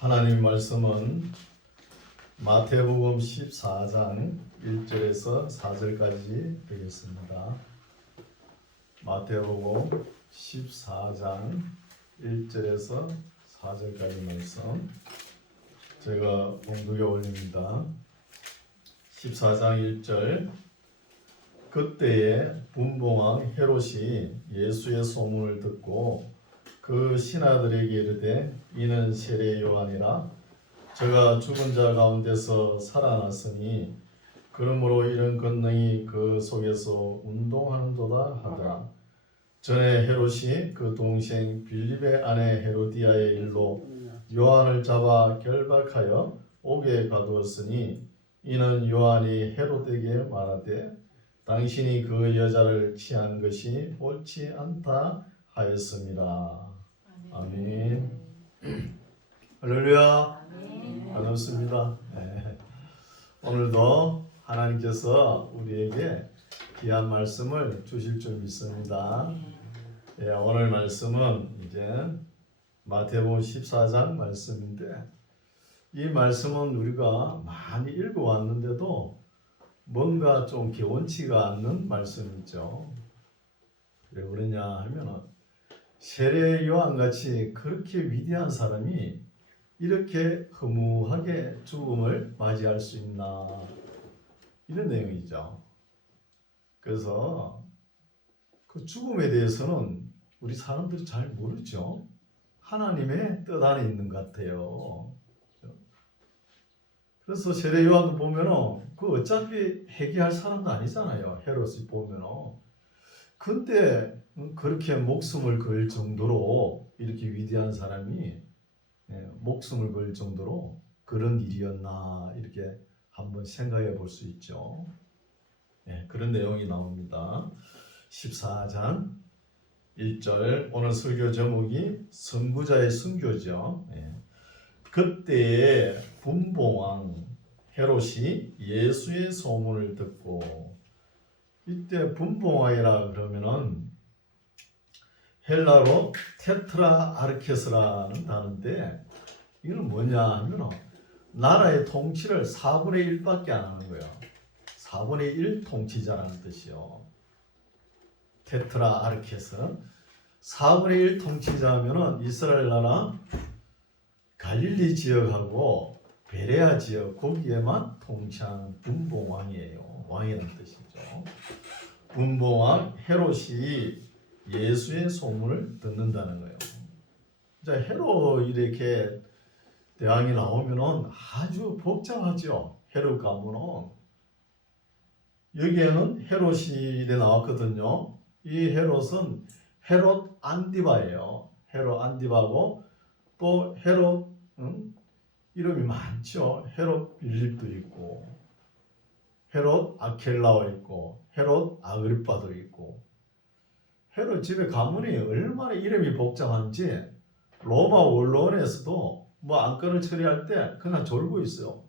하나님 말씀은 마태복음 14장 1절에서 4절까지 되겠습니다. 마태복음 14장 1절에서 4절까지 말씀 제가 봉독에 올립니다. 14장 1절 그때에 분봉왕 헤롯이 예수의 소문을 듣고 그 신하들에게 이르되 이는 세례 요한이라 저가 죽은 자 가운데서 살아났으니 그러므로 이런 권능이 그 속에서 운동하는도다 하더라. 전에 헤롯이 그 동생 빌립의 아내 헤로디아의 일로 요한을 잡아 결박하여 옥에 가두었으니 이는 요한이 헤롯에게 말하되 당신이 그 여자를 취한 것이 옳지 않다 하였습니다. 아멘. 할렐루야. 반갑습니다. 네. 오늘도 하나님께서 우리에게 귀한 말씀을 주실 줄 믿습니다. 네, 오늘 말씀은 이제 마태복음 14장 말씀인데 이 말씀은 우리가 많이 읽어왔는데도 뭔가 좀 개운치가 않는 말씀이죠. 왜 그러냐 하면 세례 요한같이 그렇게 위대한 사람이 이렇게 허무하게 죽음을 맞이할 수 있나 이런 내용이죠. 그래서 그 죽음에 대해서는 우리 사람들이 잘 모르죠. 하나님의 뜻 안에 있는 것 같아요. 그래서 세례 요한도 보면은 그 어차피 회개할 사람도 아니잖아요. 헤롯이 보면은. 근데 그렇게 목숨을 걸 정도로 이렇게 위대한 사람이 목숨을 걸 정도로 그런 일이었나 이렇게 한번 생각해 볼 수 있죠. 그런 내용이 나옵니다. 14장 1절 오늘 설교 제목이 선구자의 순교죠. 그때에 분봉왕 헤롯이 예수의 소문을 듣고 이때 분봉왕이라 그러면은 헬라로 테트라 아르케스라는 단어인데 이건 뭐냐 하면 나라의 통치를 4분의 1밖에 안 하는 거예요. 4분의 1 통치자라는 뜻이요. 테트라 아르케스 4분의 1 통치자면은 이스라엘 나라 갈릴리 지역하고 베레아 지역 거기에만 통치하는 분봉왕이에요. 왕이라는 뜻이죠. 분봉왕 헤롯이 예수의 소문을 듣는다는 거예요. 자, 헤롯 이렇게 대왕이 나오면은 아주 복잡하죠. 헤롯 가문은 여기에는 헤롯이 나왔거든요. 이 헤롯은 헤롯 안디바예요. 헤롯 안디바고 또 헤롯 이름이 많죠. 헤롯 빌립도 있고 헤롯 아켈라오 있고 헤롯 아그리빠도 있고 헤롯 집에 가문이 얼마나 이름이 복잡한지 로마 원로원에서도 뭐 안건을 처리할 때 그냥 졸고 있어요.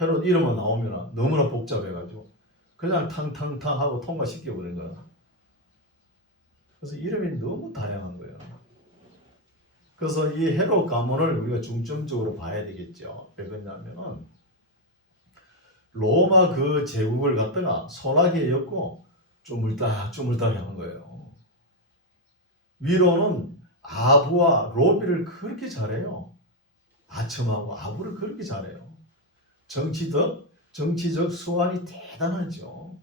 헤롯 이름만 나오면 너무나 복잡해가지고 그냥 탕탕탕 하고 통과시켜버린 거야. 그래서 이름이 너무 다양한 거예요. 그래서 이 헤롯 가문을 우리가 중점적으로 봐야 되겠죠. 왜 그러냐면은 로마 그 제국을 갖다가 소나기에 엮고 쪼물딱 하는 거예요. 위로는 아부와 로비를 그렇게 잘해요. 아첨하고 아부를 그렇게 잘해요. 정치적 수완이 대단하죠.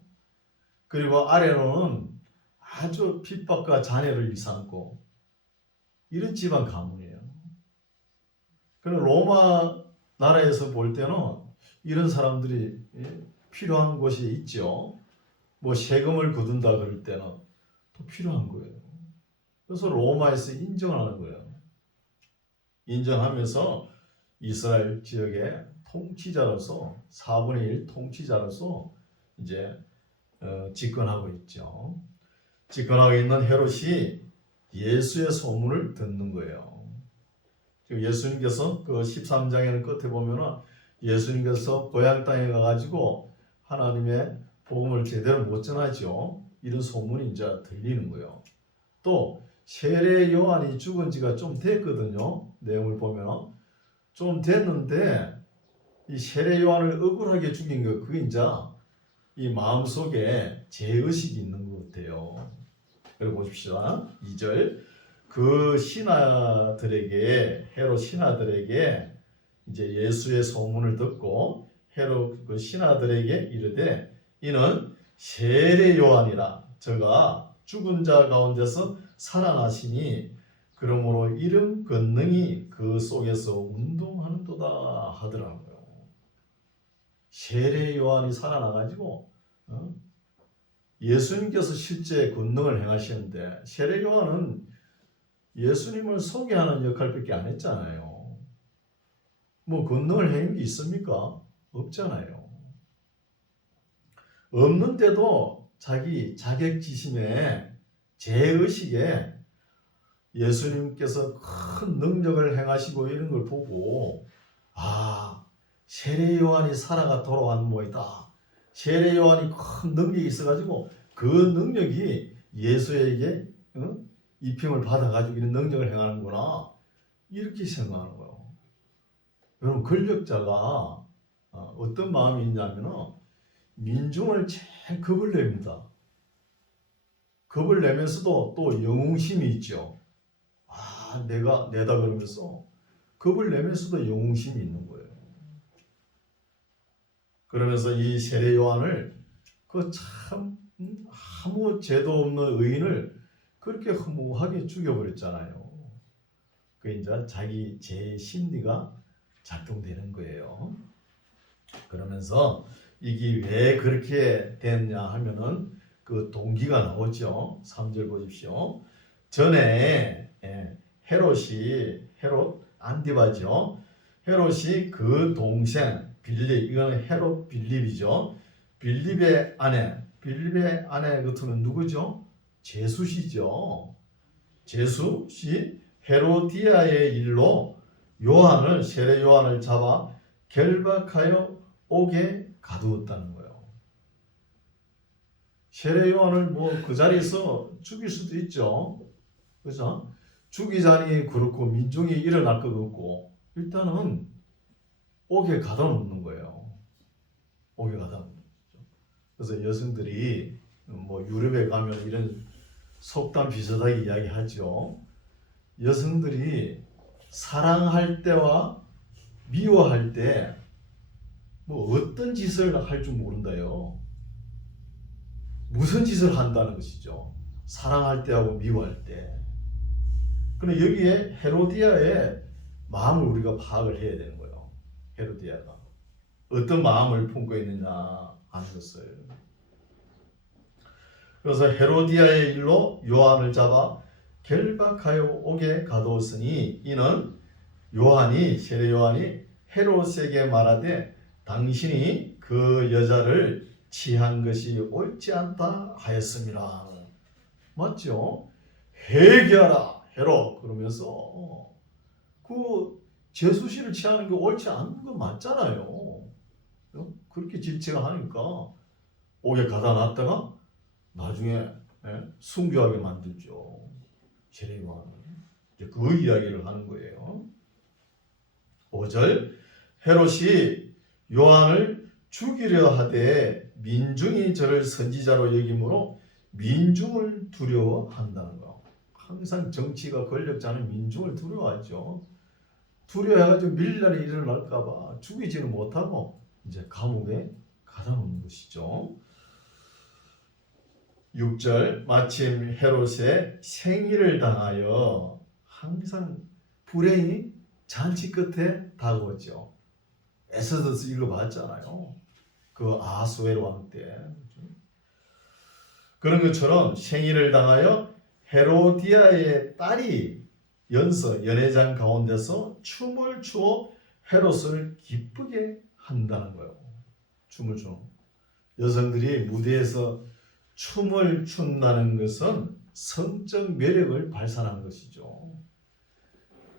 그리고 아래로는 아주 핍박과 잔해를 일삼고 이런 집안 가문이에요. 그럼 로마 나라에서 볼 때는 이런 사람들이 필요한 곳이 있죠. 뭐 세금을 거둔다 그럴 때는 또 필요한 거예요. 그래서 로마에서 인정하는 거예요. 인정하면서 이스라엘 지역의 통치자로서 4분의 1 통치자로서 이제 집권하고 있죠. 집권하고 있는 헤롯이 예수의 소문을 듣는 거예요. 예수님께서 그 13장에는 끝에 보면은 예수님께서 고향 땅에 가가지고 하나님의 복음을 제대로 못 전하죠. 이런 소문이 이제 들리는 거예요. 또 세례 요한이 죽은 지가 좀 됐거든요. 내용을 보면 좀 됐는데 이 세례 요한을 억울하게 죽인 거 그게 이제 이 마음속에 죄의식이 있는 것 같아요. 그리고 보십시오. 2절 그 신하들에게 헤롯 신하들에게 이제 예수의 소문을 듣고 헤롯 그 신하들에게 이르되 이는 세례 요한이라 저가 죽은 자 가운데서 살아나시니 그러므로 이름 권능이 그 속에서 운동하는도다 하더라고요. 세례 요한이 살아나가지고 예수님께서 실제 권능을 행하시는데 세례 요한은 예수님을 소개하는 역할밖에 안 했잖아요. 뭐 권능을 행한 게 있습니까? 없잖아요. 없는데도 자기 자격지심에 죄의식에 예수님께서 큰 능력을 행하시고 이런 걸 보고 세례 요한이 살아가 돌아온 모이다. 세례 요한이 큰 능력이 있어가지고 그 능력이 예수에게 입힘을 받아가지고 이런 능력을 행하는구나 이렇게 생각하는 거예요. 여러분 권력자가 어떤 마음이 있냐면 민중을 제일 겁을 냅니다. 겁을 내면서도 또 영웅심이 있죠. 내가 내다 그러면서 겁을 내면서도 영웅심이 있는 거예요. 그러면서 이 세례 요한을 그 참 아무 죄도 없는 의인을 그렇게 허무하게 죽여버렸잖아요. 그 이제 자기 죄 심리가 작동되는 거예요. 그러면서 이게 왜 그렇게 됐냐 하면은 그 동기가 나오죠. 3절 보십시오. 전에 헤롯 안디바죠. 헤롯이 그 동생 빌립, 이거는 헤롯 빌립이죠. 빌립의 아내 같으면 누구죠? 제수시죠. 제수시 헤로디아의 일로 세례 요한을 잡아 결박하여 옥에 가두었다는 거예요. 세례 요한을 그 자리에서 죽일 수도 있죠. 그죠? 죽이자니 그렇고 민중이 일어날 것 없고 일단은 옥에 가다 놓는 거예요. 옥에 가다 놓는 거죠. 그래서 여성들이 유럽에 가면 이런 속담 비슷하게 이야기하죠. 여성들이 사랑할 때와 미워할 때 어떤 짓을 할 줄 모른다요. 무슨 짓을 한다는 것이죠. 사랑할 때하고 미워할 때. 그런데 여기에 헤로디아의 마음을 우리가 파악을 해야 되는 거예요. 헤로디아가 어떤 마음을 품고 있느냐 하는 것을. 그래서 헤로디아의 일로 요한을 잡아 결박하여 옥에 가두었으니 이는 세례 요한이 헤롯에게 말하되 당신이 그 여자를 취한 것이 옳지 않다 하였습니다. 맞죠? 회개하라 헤롯 그러면서 그 제수씨를 취하는 게 옳지 않은 거 맞잖아요. 그렇게 질책을 하니까 옥에 가다 놨다가 나중에 순교하게 만들죠. 세례 요한을. 그 이야기를 하는 거예요. 5절 헤롯이 요한을 죽이려 하되 민중이 저를 선지자로 여기므로 민중을 두려워한다는 거. 항상 정치가 권력자는 민중을 두려워하죠. 두려워해가지고 밀란이 일어날까봐 죽이지는 못하고 이제 감옥에 가다 놓는 것이죠. 6절 마침 헤롯의 생일을 당하여 항상 불행이 잔치 끝에 다가오죠. 에스더스 읽어봤잖아요. 그 아하수에로 왕 때. 그런 것처럼 생일을 당하여 헤로디아의 딸이 연회장 가운데서 춤을 추어 헤롯을 기쁘게 한다는 거예요. 춤을 추어. 여성들이 무대에서 춤을 춘다는 것은 성적 매력을 발산하는 것이죠.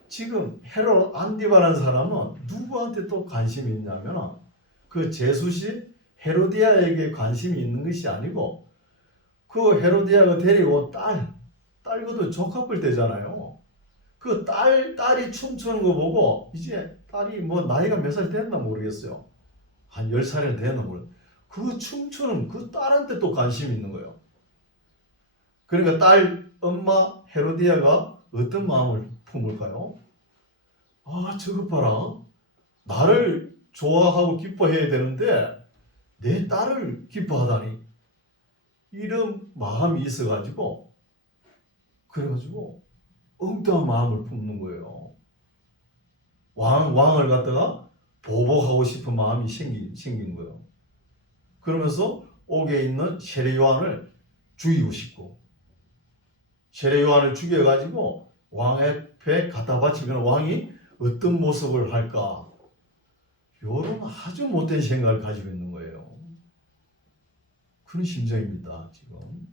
지금 헤롯 안디바라는 사람은 누구한테 또 관심이 있냐면 그 제수시 헤로디아에게 관심이 있는 것이 아니고 그 헤로디아가 데리고 딸 그도 조카뻘 되잖아요. 그 딸이 춤추는 거 보고 이제 딸이 뭐 나이가 몇 살 됐나 모르겠어요. 한 10살이나 됐나 모르겠어요. 그 춤추는 그 딸한테 또 관심이 있는 거예요. 그러니까 딸 엄마 헤로디아가 어떤 마음을 품을까요? 아, 저것 봐라. 나를 좋아하고 기뻐해야 되는데 내 딸을 기뻐하다니. 이런 마음이 있어가지고 그래가지고 엉뚱한 마음을 품는 거예요. 왕을 갖다가 보복하고 싶은 마음이 생긴 거예요. 그러면서 옥에 있는 세례 요한을 죽이고 싶고, 세례 요한을 죽여가지고 왕 앞에 갖다 바치면 왕이 어떤 모습을 할까? 이런 아주 못된 생각을 가지고 있는 거예요. 그런 심정입니다, 지금.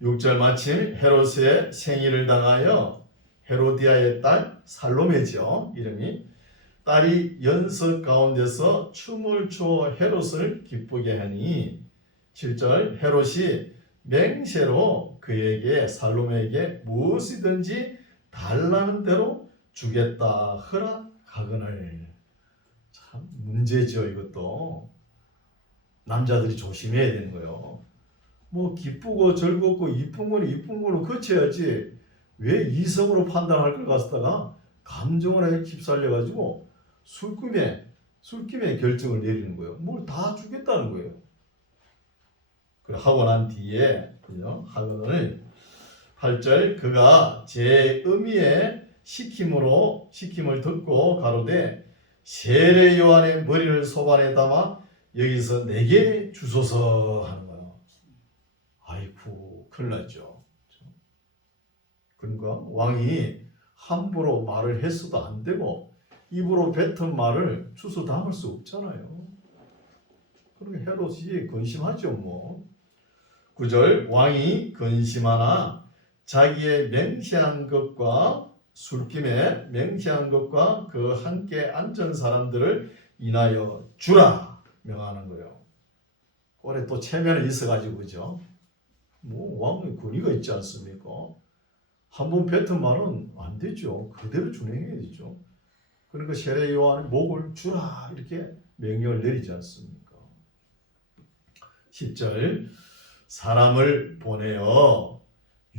6절 마침 헤롯의 생일을 당하여 헤로디아의 딸 살로메죠, 이름이. 딸이 연석 가운데서 춤을 추어 헤롯을 기쁘게 하니 7절 헤롯이 맹세로 그에게 살로메에게 무엇이든지 달라는 대로 주겠다 허락하거늘. 참 문제죠, 이것도. 남자들이 조심해야 되는 거예요. 뭐 기쁘고 즐겁고 이쁜 거는 이쁜 걸로 그쳐야지 왜 이성으로 판단할 걸 갖다가 감정을 휩쓸려가지고 술김에 결정을 내리는 거예요. 뭘 다 주겠다는 거예요. 그래 하고 난 뒤에 하고는 8절 그가 제 의미의 시킴을 듣고 가로되 세례 요한의 머리를 소반에 담아 여기서 내게 주소서 하는 거예요. 아이고 큰일 났죠. 그러니까 왕이 함부로 말을 했어도 안 되고 입으로 뱉은 말을 주워 담을 수 없잖아요. 그러니까 헤롯이 근심하죠 뭐. 9절 왕이 근심하나 자기의 맹세한 것과 술김에 맹세한 것과 그 함께 앉은 사람들을 인하여 주라 명하는 거예요. 올해 또 체면이 있어가지고 그죠? 뭐 왕의 권위가 있지 않습니까? 한번 뱉은 말은 안 되죠. 그대로 준행해야 되죠. 그러니까 세례 요한의 목을 주라 이렇게 명령을 내리지 않습니까? 10절 사람을 보내어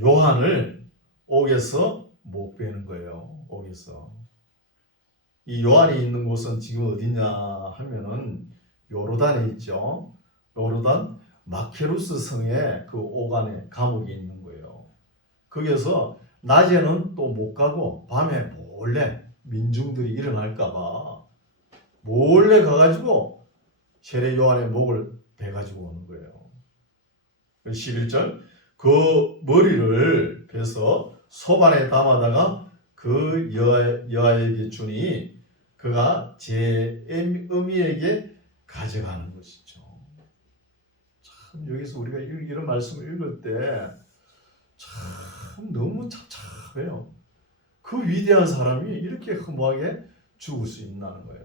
요한을 옥에서 못 빼는 거예요. 옥에서. 이 요한이 있는 곳은 지금 어디냐 하면은 요르단에 있죠. 요르단 마케루스 성의 그 옥 안에 감옥에 있는 거예요. 거기서 낮에는 또 못 가고 밤에 몰래 민중들이 일어날까봐 몰래 가가지고 세례 요한의 목을 베가지고 오는 거예요. 11절 그 머리를 베서 소반에 담아다가 그 여아에게 주니 그가 제 어미에게 가져가는 것이죠. 참 여기서 우리가 이런 말씀을 읽을 때 참 너무 참참해요. 그 위대한 사람이 이렇게 허무하게 죽을 수 있나는 거예요.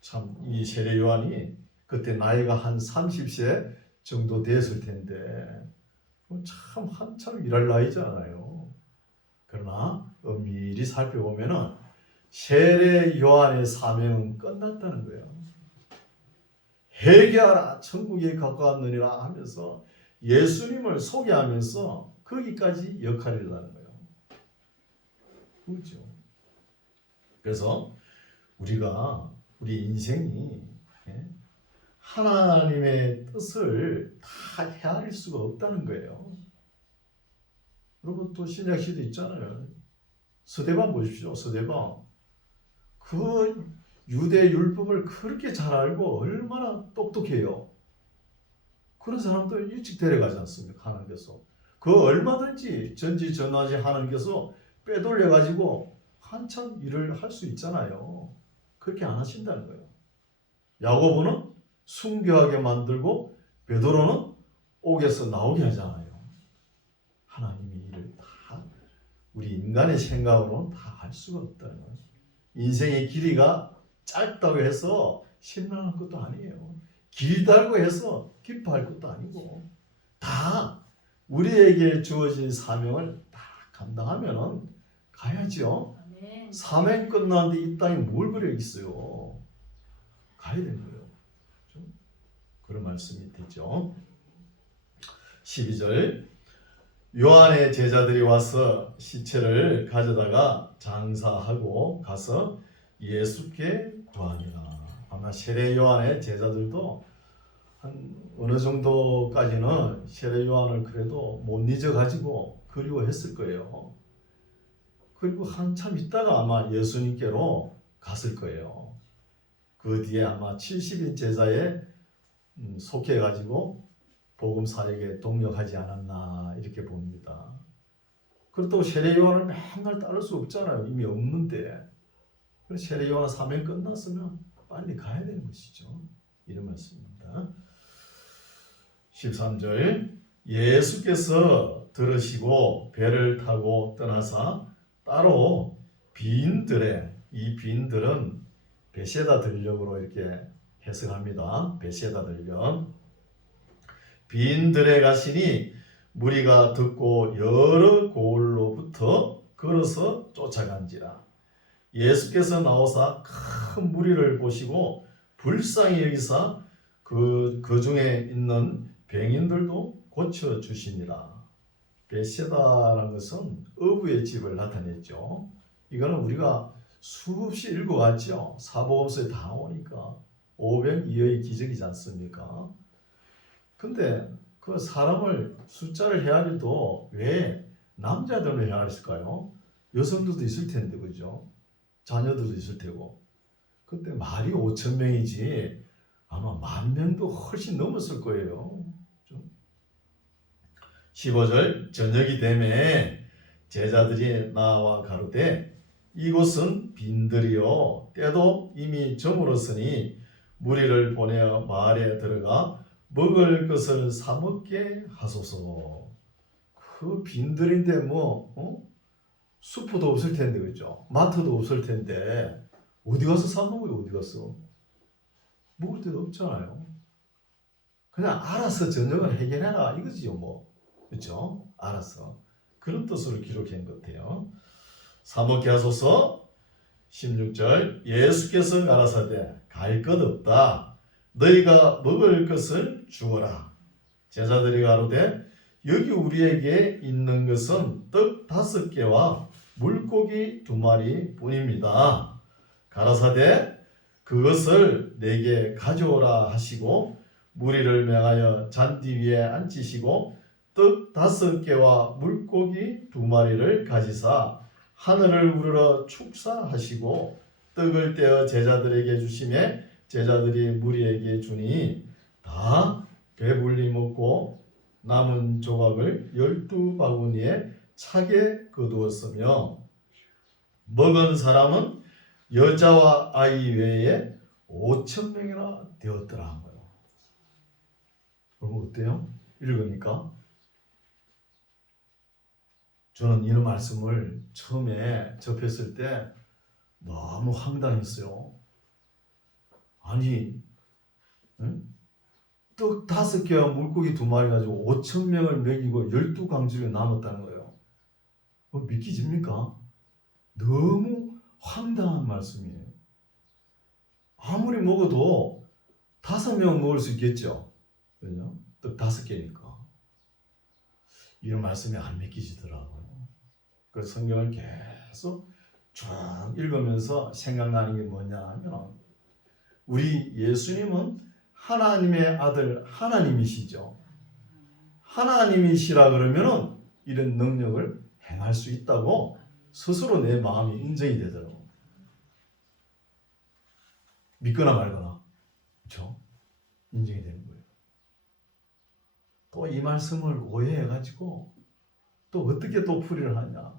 참 이 세례 요한이 그때 나이가 한 30세 정도 됐을 텐데 참 한참 일할 나이잖아요. 그러나 엄밀히 살펴보면은 세례 요한의 사명은 끝났다는 거예요. 회개하라 천국에 가까웠느니라 하면서 예수님을 소개하면서 거기까지 역할을 하는 거예요. 그렇죠. 그래서 우리 인생이 하나님의 뜻을 다 헤아릴 수가 없다는 거예요. 그리고 또 신약시대 있잖아요. 스데반 보십시오. 스데반. 그 유대 율법을 그렇게 잘 알고 얼마나 똑똑해요. 그런 사람들 일찍 데려가지 않습니까? 하나님께서. 그 얼마든지 전지전능하시 하나님께서 빼돌려가지고 한참 일을 할 수 있잖아요. 그렇게 안 하신다는 거예요. 야고보는 순교하게 만들고 베드로는 옥에서 나오게 하잖아요. 하나님이 일을 다 우리 인간의 생각으로는 다 할 수가 없다는 거예요. 인생의 길이가 짧다고 해서 신나는 것도 아니에요. 길다고 해서 기뻐할 것도 아니고 다 우리에게 주어진 사명을 다 감당하면은 가야죠. 아멘. 사명 끝났는데 이 땅에 뭘 그래 있어요. 가야 되는 거예요. 그렇죠? 그런 말씀이 되죠. 12절 요한의 제자들이 와서 시체를 가져다가 장사하고 가서 예수께 구하니라. 아마 세례 요한의 제자들도 한 어느 정도까지는 세례 요한을 그래도 못 잊어가지고 그리워했을 거예요. 그리고 한참 있다가 아마 예수님께로 갔을 거예요. 그 뒤에 아마 70인 제자에 속해가지고 복음 사역에 동력하지 않았나 이렇게 봅니다. 그렇다고 세례 요한을 맨날 따를 수 없잖아요. 이미 없는데. 그래서 세례 요한 사명 끝났으면 빨리 가야 되는 것이죠. 이런 말씀입니다. 13절 예수께서 들으시고 배를 타고 떠나사 따로 빈들에, 이 빈들은 베세다 들녘으로 이렇게 해석합니다. 베세다 들녘. 빈들에 가시니 무리가 듣고 여러 고을로부터 걸어서 쫓아간지라. 예수께서 나오사 큰 무리를 보시고 불쌍히 여기사 그 중에 있는 병인들도 고쳐 주시니라. 베세다라는 것은 어부의 집을 나타냈죠. 이거는 우리가 수없이 읽어왔죠. 사복음서에 다 나오니까 오병이어의 기적이지 않습니까? 근데 그 사람을 숫자를 헤아려도 왜 남자들만 헤아렸을까요? 여성들도 있을 텐데, 그죠? 자녀들도 있을 테고. 그때 말이 5천 명이지 아마 10,000명도 훨씬 넘었을 거예요. 15절 저녁이 되매 제자들이 나와 가로되 이곳은 빈들이요 때도 이미 저물었으니 무리를 보내어 마을에 들어가 먹을 것을 사 먹게 하소서. 그 빈들인데 수프도 없을 텐데, 그죠? 마트도 없을 텐데 어디 가서 사 먹어요? 어디 가서 먹을 데도 없잖아요. 그냥 알아서 저녁을 해결해라 이거지요, 뭐. 그렇죠? 알아서. 그런 뜻으로 기록한 것 같아요. 사 먹게 하소서. 16절 예수께서 가라사대 갈 것 없다. 너희가 먹을 것을 주어라. 제자들이 가로되 여기 우리에게 있는 것은 떡 5개와 물고기 2마리 뿐입니다. 가라사대 그것을 내게 가져오라 하시고 무리를 명하여 잔디 위에 앉히시고 떡 5개와 물고기 2마리를 가지사 하늘을 우러러 축사하시고 떡을 떼어 제자들에게 주시매 제자들이 무리에게 주니 다 배불리 먹고 남은 조각을 12바구니에 차게 거두었으며 먹은 사람은 여자와 아이 외에 5,000명이나 되었더라 한 거예요. 그럼 어때요? 읽으니까 저는 이런 말씀을 처음에 접했을 때 너무 황당했어요. 아니, 떡 5개와 물고기 2마리 가지고 5,000명을 먹이고 12강주를 남았다는 거예요. 믿기집니까? 너무 황당한 말씀이에요. 아무리 먹어도 5명 먹을 수 있겠죠. 그죠? 떡 5개니까. 이런 말씀이 안 믿기지더라고요. 그 성경을 계속 쭉 읽으면서 생각나는 게 뭐냐 하면 우리 예수님은 하나님의 아들 하나님이시죠. 하나님이시라 그러면은 이런 능력을 행할 수 있다고 스스로 내 마음이 인정이 되더라고요. 믿거나 말거나. 그렇죠? 인정이 되는 거예요. 또 이 말씀을 오해해가지고 또 어떻게 또 풀이를 하냐.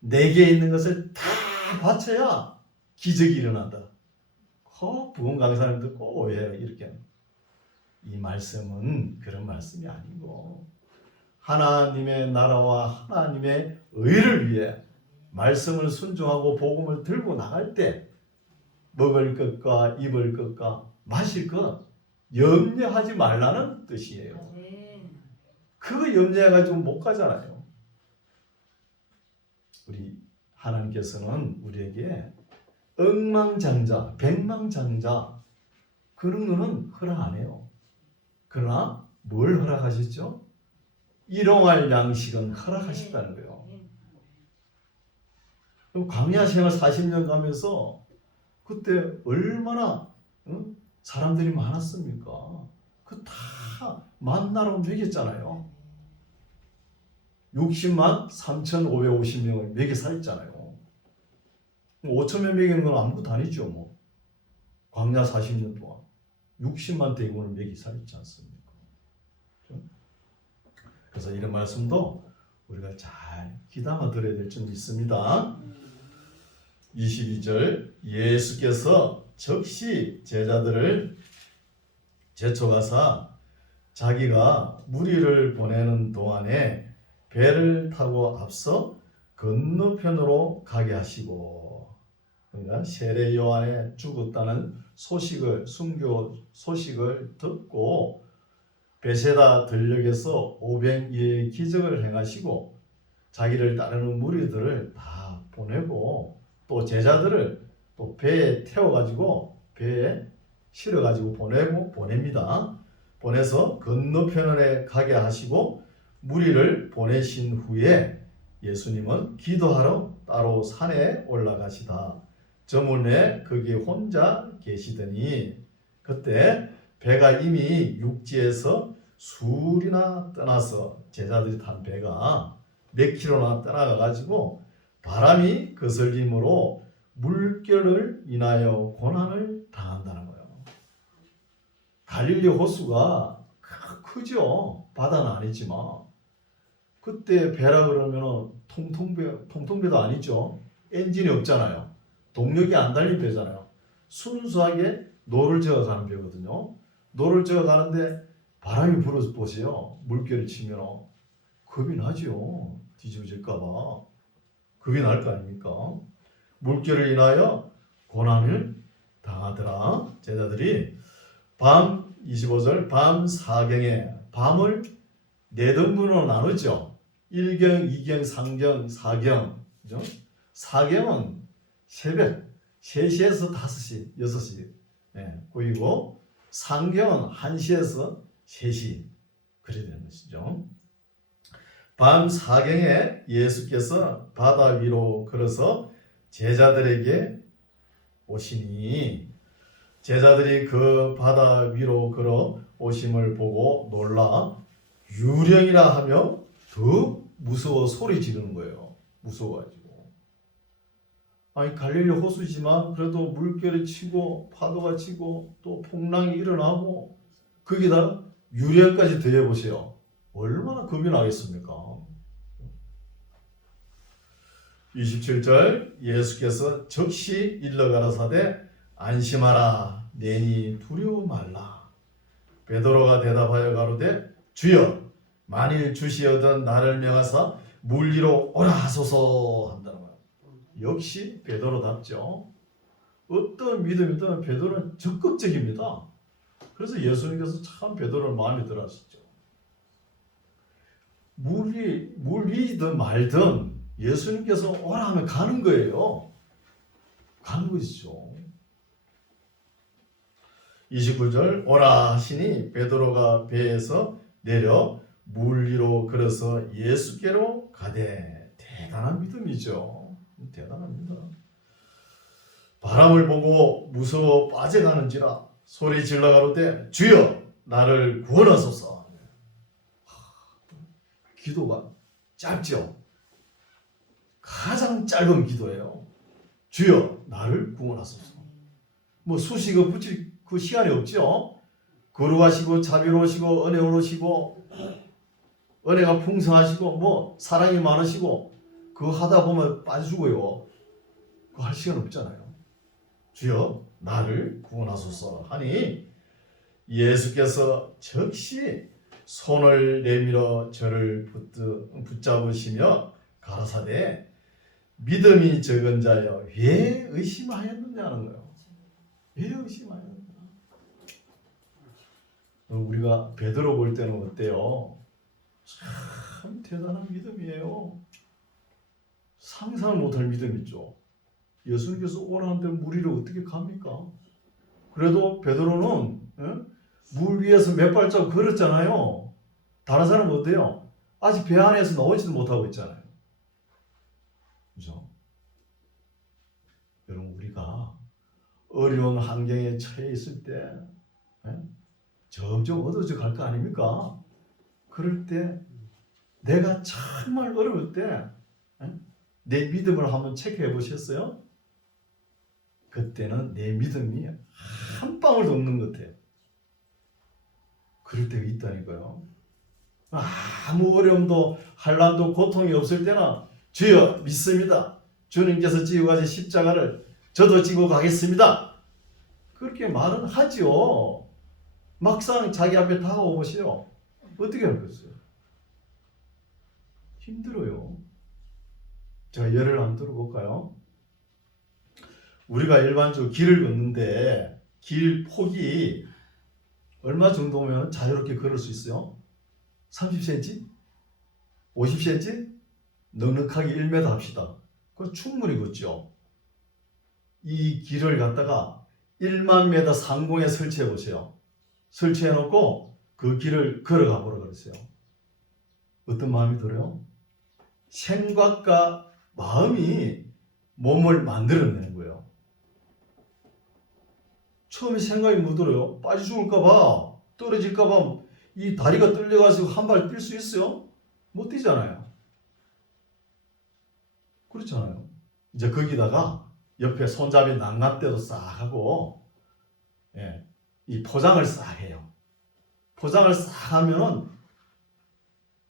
내게 있는 것을 다 바쳐야 기적이 일어난다. 부흥 강사님도 꼭 오해해요. 이렇게. 이 말씀은 그런 말씀이 아니고 하나님의 나라와 하나님의 의를 위해 말씀을 순종하고 복음을 들고 나갈 때 먹을 것과 입을 것과 마실 것 염려하지 말라는 뜻이에요. 그거 염려해가지고 못 가잖아요. 우리 하나님께서는 우리에게 억만장자, 백만장자 그런 거는 허락 안 해요. 그러나 뭘 허락하셨죠? 일용할 양식은 허락하셨다는 거예요. 광야 생활 40년 가면서 그때 얼마나 사람들이 많았습니까? 그 다 만나로 먹였잖아요. 60만 3,550명을 먹여 살렸잖아요. 5,000명 먹이는 건 아무것도 아니죠. 뭐. 광야 40년 동안 60만 대군을 먹여 살렸지 않습니까? 그래서 이런 말씀도 우리가 잘 귀담아 들어야 될 점이 있습니다. 22절 예수께서 즉시 제자들을 제초가사 자기가 무리를 보내는 동안에 배를 타고 앞서 건너편으로 가게 하시고, 그러니까 세례 요한이 죽었다는 순교 소식을 듣고 베세다 들녘에서 500의 기적을 행하시고 자기를 따르는 무리들을 다 보내고 또 제자들을 또 배에 태워가지고 배에 실어가지고 보냅니다. 보내서 건너편에 가게 하시고 무리를 보내신 후에 예수님은 기도하러 따로 산에 올라가시다. 저문에 거기 혼자 계시더니 그때 배가 이미 육지에서 수리나 떠나서 제자들이 탄 배가 몇 킬로나 떠나가가지고 바람이 거슬림으로 물결을 인하여 고난을 당한다는 거예요. 갈릴리 호수가 크죠. 바다는 아니지만 그때 배라 그러면 통통배도 아니죠. 엔진이 없잖아요. 동력이 안 달린 배잖아요. 순수하게 노를 저어 가는 배거든요. 노를 저어 가는데 바람이 불어서 보세요. 물결이 치면 겁이 나죠. 뒤집어질까봐. 겁이 날 거 아닙니까? 물결을 인하여 고난을 당하더라. 제자들이 밤 25절 밤 4경에 밤을 네 등분으로 나누죠. 1경, 2경, 3경, 4경. 그죠? 4경은 새벽 3시에서 5시, 6시. 예, 그리고 3경은 1시에서 3시. 그래야 되는 것이죠. 밤 4경에 예수께서 바다 위로 걸어서 제자들에게 오시니 제자들이 그 바다 위로 걸어 오심을 보고 놀라 유령이라 하며 더 무서워 소리 지르는 거예요. 무서워가지고. 아니 갈릴리 호수지만 그래도 물결이 치고 파도가 치고 또 풍랑이 일어나고 거기다 유령까지 더해보세요. 얼마나 겁이 나겠습니까? 27절 예수께서 즉시 일러 가라사대 안심하라 내니 두려워 말라. 베드로가 대답하여 가로되 주여 만일 주시어든 나를 명하사 물 위로 오라 하소서 한다는 거예요. 역시 베드로답죠. 어떤 믿음이든 베드로는 적극적입니다. 그래서 예수님께서 참 베드로를 마음에 들어 하시죠. 물 위든 말든 예수님께서 오라 하면 가는 거예요. 가는 것이죠. 29절 오라 하시니 베드로가 배에서 내려 물 위로 걸어서 예수께로 가되 대단한 믿음이죠. 대단합니다. 바람을 보고 무서워 빠져가는지라 소리 질러 가로되 주여 나를 구원하소서. 기도가 짧죠. 가장 짧은 기도예요. 주여 나를 구원하소서. 뭐 수식어 붙일 그 시간이 없죠. 거룩하시고 자비로우시고 은혜로우시고 은혜가 풍성하시고 뭐 사랑이 많으시고 그거 하다 보면 빠지고요. 그거 할 시간 없잖아요. 주여 나를 구원하소서 하니 예수께서 즉시 손을 내밀어 저를 붙잡으시며 가라사대 믿음이 적은 자여 왜 의심하였느냐는 거예요. 왜 의심하였느냐. 우리가 베드로 볼 때는 어때요? 참 대단한 믿음이에요. 상상을 못할 믿음이죠. 예수님께서 오라는데 물 위로 어떻게 갑니까? 그래도 베드로는 물 위에서 몇 발자국 걸었잖아요. 다른 사람은 어때요? 아직 배 안에서 나오지도 못하고 있잖아요. 그죠? 여러분, 우리가 어려운 환경에 처해 있을 때 점점 어두워져 갈 거 아닙니까? 그럴 때 내가 정말 어려울 때 내 믿음을 한번 체크해 보셨어요? 그때는 내 믿음이 한 방울도 없는 것 같아요. 그럴 때가 있다니까요. 아무 어려움도 환난도 고통이 없을 때는 주여 믿습니다. 주님께서 지고 가신 십자가를 저도 지고 가겠습니다. 그렇게 말은 하죠. 막상 자기 앞에 다가오보세요. 어떻게 하겠어요? 힘들어요. 제가 예를 한번 들어볼까요? 우리가 일반적으로 길을 걷는데 길 폭이 얼마 정도면 자유롭게 걸을 수 있어요? 30cm? 50cm? 넉넉하게 1m 합시다. 그건 충분히 걷죠. 이 길을 갖다가 1만 m 상공에 설치해 보세요. 설치해 놓고 그 길을 걸어가 보라 그랬어요. 어떤 마음이 들어요? 생각과 마음이 몸을 만들어내는 거예요. 처음에 생각이 뭐 들어요? 빠져 죽을까봐, 떨어질까봐 이 다리가 떨려가지고 한 발 뛸 수 있어요? 못 뛰잖아요. 그렇잖아요. 이제 거기다가 옆에 손잡이 낭납대도 싹 하고, 이 포장을 싹 해요. 포장을 싹 하면은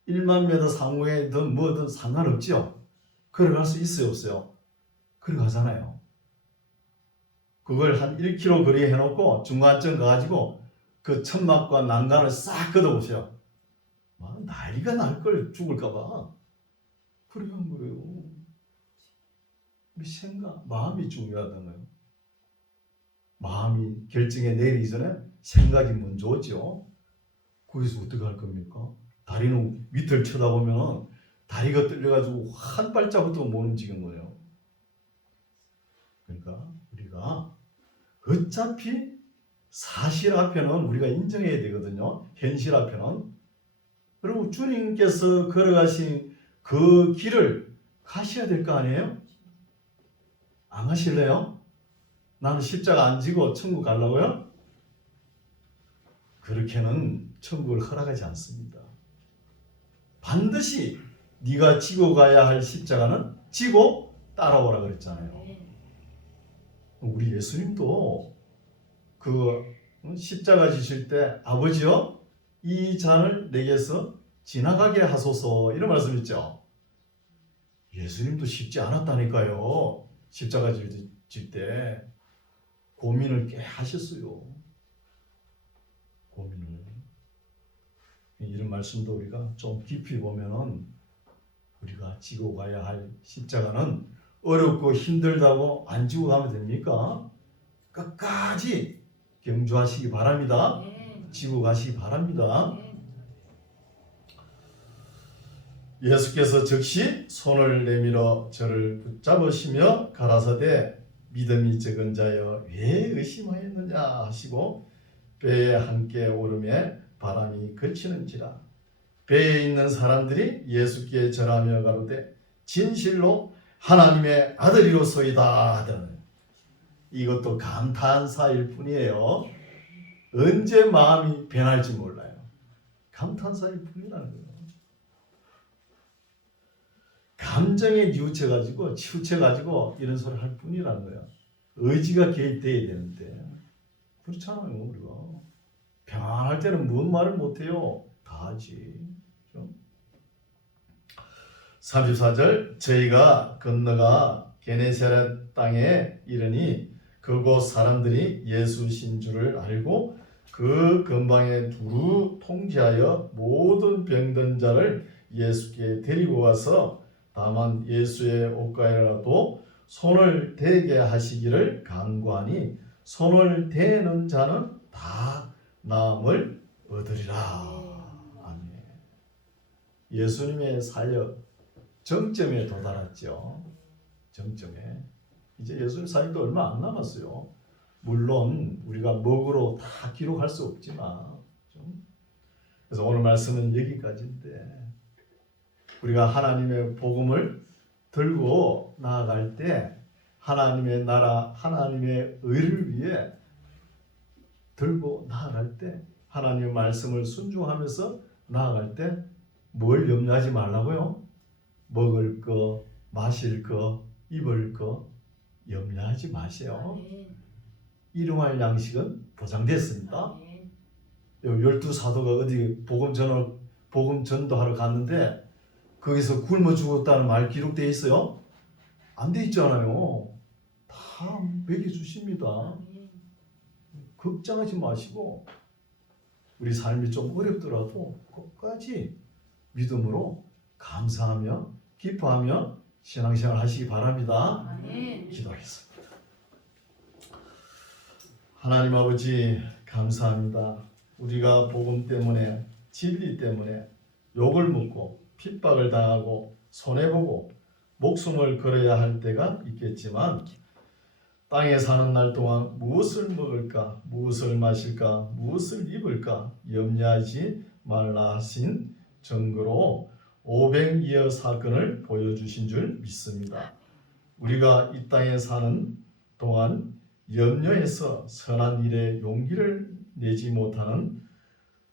1만 m 상공에든 뭐든 상관없죠. 걸어갈 수 있어요, 없어요? 걸어가잖아요. 그걸 한 1km 거리에 해놓고 중간쯤 가가지고 그 천막과 난간을 싹 걷어보세요. 난리가 날 걸 죽을까봐. 그래 한 거예요. 우리 생각, 마음이 중요하다는 거예요. 마음이 결정에 내리기 전에 생각이 먼저 오죠. 거기서 어떻게 할 겁니까? 다리는 밑을 쳐다보면 다리가 떨려가지고 한 발자국도 못 움직이는 거예요. 그러니까 우리가 어차피 사실 앞에는 우리가 인정해야 되거든요. 현실 앞에는. 그리고 주님께서 걸어가신 그 길을 가셔야 될 거 아니에요? 안 가실래요? 나는 십자가 안 지고 천국 가려고요? 그렇게는 천국을 허락하지 않습니다. 반드시 네가 지고 가야 할 십자가는 지고 따라오라 그랬잖아요. 우리 예수님도 그 십자가 지실 때 아버지여 이 잔을 내게서 지나가게 하소서 이런 말씀 있죠. 예수님도 쉽지 않았다니까요. 십자가 질 때 고민을 꽤 하셨어요. 고민을. 이런 말씀도 우리가 좀 깊이 보면은 우리가 지고 가야 할 십자가는 어렵고 힘들다고 안 지고 가면 됩니까? 끝까지 경주하시기 바랍니다. 지고 가시기 바랍니다. 예수께서 즉시 손을 내밀어 저를 붙잡으시며 가라사대 믿음이 적은 자여 왜 의심하였느냐 하시고 배에 함께 오름에 바람이 그치는지라. 배에 있는 사람들이 예수께 절하며 가로되 진실로 하나님의 아들이로소이다 하더니 이것도 감탄사일 뿐이에요. 언제 마음이 변할지 몰라요. 감탄사일 뿐이라는 거예요. 감정에 뉘우쳐가지고 치우쳐가지고 이런 소리 할 뿐이라는 거예요. 의지가 개입돼야 되는데 그렇잖아요. 우리가 평안할 때는 뭔 말을 못해요. 다 하지. 34절 저희가 건너가 게네사렛 땅에 이르니 그곳 사람들이 예수신 줄을 알고 그 근방에 두루 통지하여 모든 병든 자를 예수께 데리고 와서 다만 예수의 옷가에라도 손을 대게 하시기를 간구하니 손을 대는 자는 다 나음을 얻으리라. 아멘. 예수님의 사역 정점에 도달했죠. 정점에. 이제 예수님 사역도 얼마 안 남았어요. 물론 우리가 먹으로 다 기록할 수 없지만 그래서 오늘 말씀은 여기까지인데 우리가 하나님의 복음을 들고 나아갈 때 하나님의 나라, 하나님의 의를 위해 들고 나아갈 때 하나님의 말씀을 순종하면서 나아갈 때 뭘 염려하지 말라고요? 먹을 거, 마실 거, 입을 거 염려하지 마세요. 일용할 양식은 보장됐습니다. 12 사도가 어디 복음 전도하러 갔는데 거기서 굶어 죽었다는 말 기록되어 있어요? 안 돼 있잖아요. 다 먹여주십니다. 걱정하지 마시고 우리 삶이 좀 어렵더라도 끝까지 믿음으로 감사하며 기뻐하며 신앙생활 하시기 바랍니다. 기도하겠습니다. 하나님 아버지 감사합니다. 우리가 복음 때문에 진리 때문에 욕을 먹고 핍박을 당하고 손해보고 목숨을 걸어야 할 때가 있겠지만 땅에 사는 날 동안 무엇을 먹을까, 무엇을 마실까, 무엇을 입을까 염려하지 말라 하신 증거로 500이어 사건을 보여주신 줄 믿습니다. 우리가 이 땅에 사는 동안 염려해서 선한 일에 용기를 내지 못하는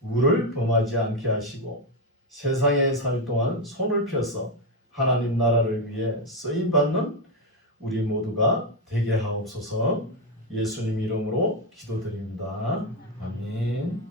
우를 범하지 않게 하시고 세상에 살 동안 손을 펴서 하나님 나라를 위해 쓰임받는 우리 모두가 되게 하옵소서. 예수님 이름으로 기도드립니다. 아멘.